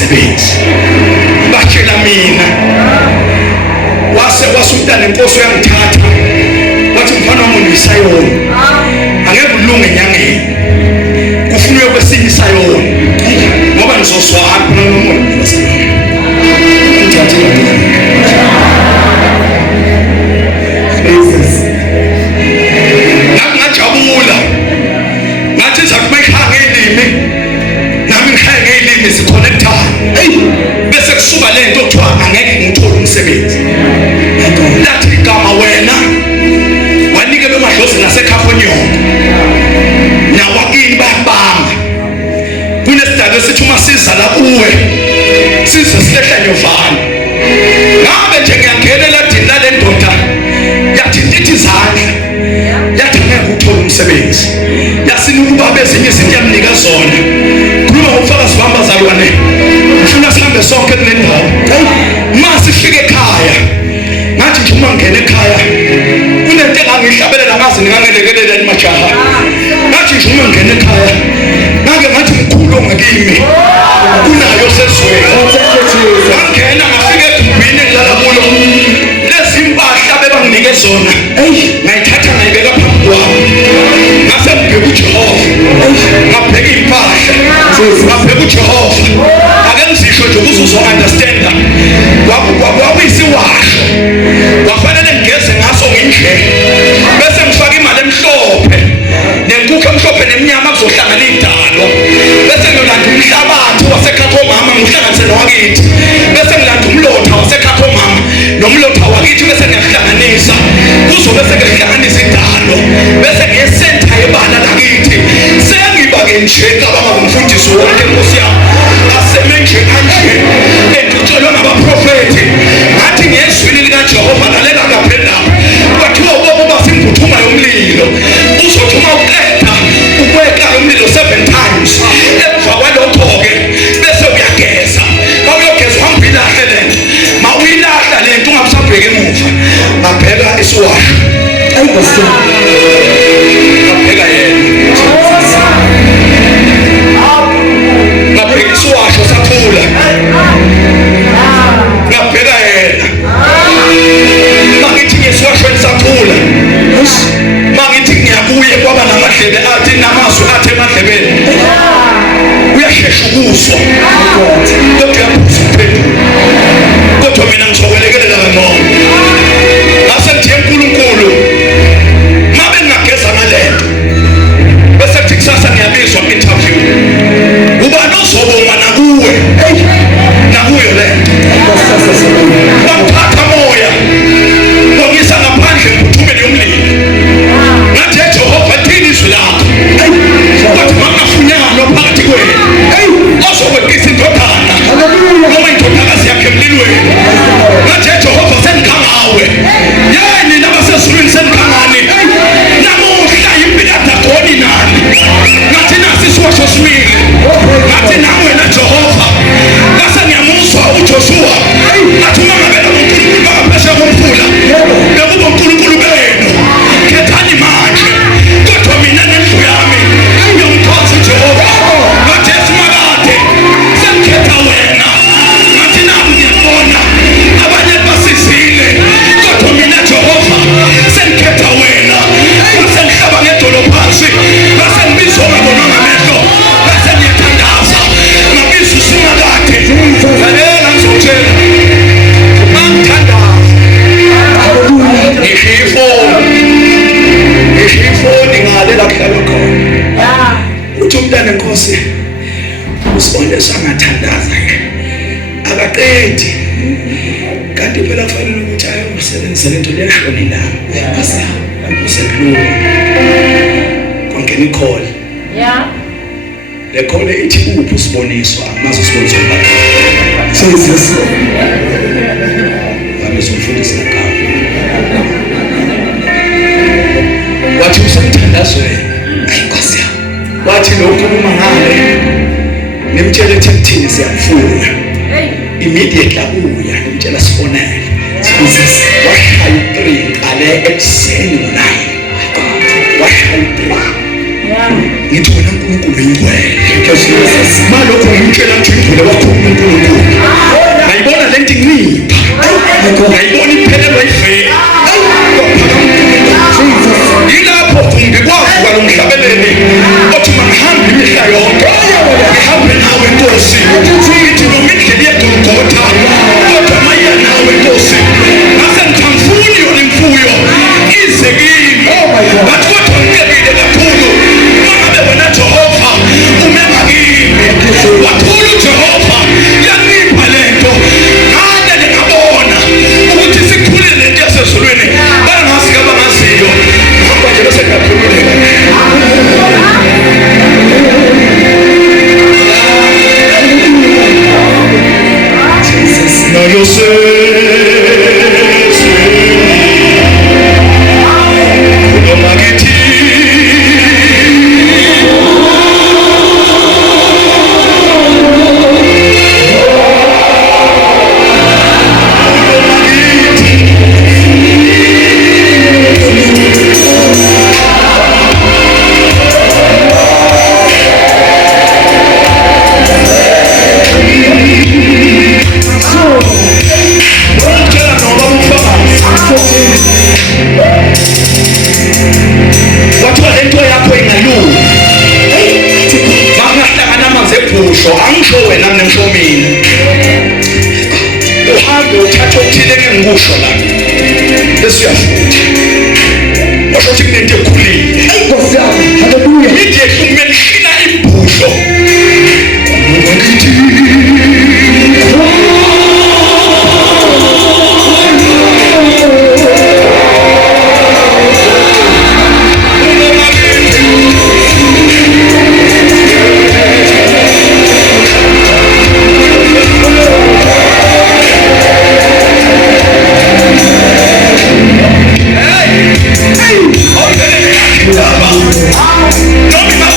umsebenzi. Batshela mina wase umntana inkosi uyangithatha wathi mfana wami uyisayoni angeke ulunge enyangeni kufunwe kwesinye isayoni ngoba ngizoswapha nomuntu wasekhaya ngithathe ngajabula ngathi zakumekhange ilimi nami ngikhange ilimi siconnectana bese kusuka lento kuthiwa angeke ngithole umsebenzi lathi igama wena wanikele emadlozi nasekhafonyongo nawakini bayabanga kunesidalo esithi uma siza la kuwe size silehla nyovana ngabe nje ngiyangena eladini lale ndoda yathi ndithi izandla yathi ngeke uthole umsebenzi yasinika ubaba ezinye izinto yamnika zona khuluma ngobufakazi bami bazalwane ngifuna sihambe sonke kule ndawo masifike ekhaya ngathi nje uma ngene ekhaya kunento engangihlabelela ngazi ngingangelekelela majaha ngathi nje uma ngene ekhaya ngathi mkhulu ngakimi kunayo sesizweni ngangena ngafika egumbini ngilala kulo lezi impahla bebanginike zona ngayithatha ngayibeka phambi kwami ngase ngibheka uJehova ngabheka impahla ngabheka uJehova ake ngizisho nje ukuze uzo-understanda kwakuyisiwasho kwafanele ngigeze ngaso ngendlela bese ngifaka imali emhlophe nenkukhu emhlophe nemnyama kuzohlangana idalo bese ngilanda umhlabathi wasekhakho mama ngihlanganise nowakithi bese ngilanda umlotha wasekhakho mama nomlotha wakithi bese ngiyahlanganisa kuzobe sekuhlanganisa idalo bese ngiyesenta ebala lakithi sengibake nje cabanga ngumfundisi wonke Nkosi yami aseme nje kanje entutshelwa ngabaprofeti ngathi ngezwini likaJehova lalela kaphela kwathiwa bobo basimvuthuma yomlilo uzothuma uqeda ukweka umlilo 7 times emva kwalokho-ke bese uyageza mawuyogeza uhamba ilahle lento mawuyilahla lento ungabusabheki emuva ngabheka isiwasho ngabheka yena ngabheka isiwasho sathula ngabheka yena mangithi ngesiwashweni sathula mangithi ngiyakuye kwaba namadlebe athi namazwi athi emadlebeni uyashesha ukuzwa kodwa uyaphuza ukuphendula kodwa mina ngizokwelekelela kangcono ngase ngithi uNkulunkulu mabe ngingageza ngalento bese kuthi kusasa ngiyabizwa interview ubani ozobonga nakuwe nakuyo lento wamthatha moya ngisa ngaphandle ngiphuthumele umlilo ngathi Jehova thini izwi lakho wathi mangafunyanwa phakathi kwenu ozokwekisa indodana noma indodakazi yakhe emlilweni ngathi Jehova sengikhangawe yeni nabasezulwini senikhangani namuhla impiladakhoni nani ngathi nasi isiwasho simile ngathi nawe na Jehova ngase ngiyamuzwa uJoshua ngathi uma ngabe uNkulunkulu bangaphesheya komfula bekuba uNkulunkulu benu khethani manje kodwa mina nendlu yami ngiyomthokoza uJehova ngathi esimakade sengikhetha wena ngathi nami ngiyabona abanye basizile kodwa mina Jehova sengikhetha wena bese ngihlaba ngedolo phansi bese ngibizwa ngabona ngamehlo bese ngiyathandaza ngabizwa usimakade ngizotshela mangithandaza ifoni ngale la kuhlala khona uthi umntana enkosi usibone sangathandaza akaqedi kanti phela kufanele ukuthi ayosebenzisa lento leyashoni la usekhuluma kwangena icall le call ithi uphi usiboniswa maze usibonise ngakho Jesus ngizofundisa ngakho wathi usemthandazweni ayinkosi yami wathi lokhuluma ngale nimtshele ethini siyamfuna immediately abuya nimtshela sifonele Jesus washaya 3 ale ekuseni ngo9 washaya 3 ngithi wena uNkulunkulu uyingcwele malokho ngimtshela ukuthi ingcwele wakho uNkulunkulu ngayibona lento incipha ngayibona iphelelwa ivela yilapho ngikwazi kwalomhlabeleli othi mangihambe imihla yonke ngihambe nawe Nkosi ngithi noma indlela yedolgotha kodwa maya nawe Nkosi ngase ngithangifuni yona imfuyo ize kimi but kodwa ngikebile kakhulu mangabe wena Jehova umema kimi wathula uJehova yanipha lento ngane ngabona ukuthi sikhulile lento yasezulwini bangazi kabangaziyo manje bese ngiyakhululeka no yo sé angisho wena ngisho mina uhambe uthatha okuthile engikusho la bese uyafutha washo ukuthi kunento ekhulile Nkosi yami haleluya ngithi kumele shina ibhusho Don't be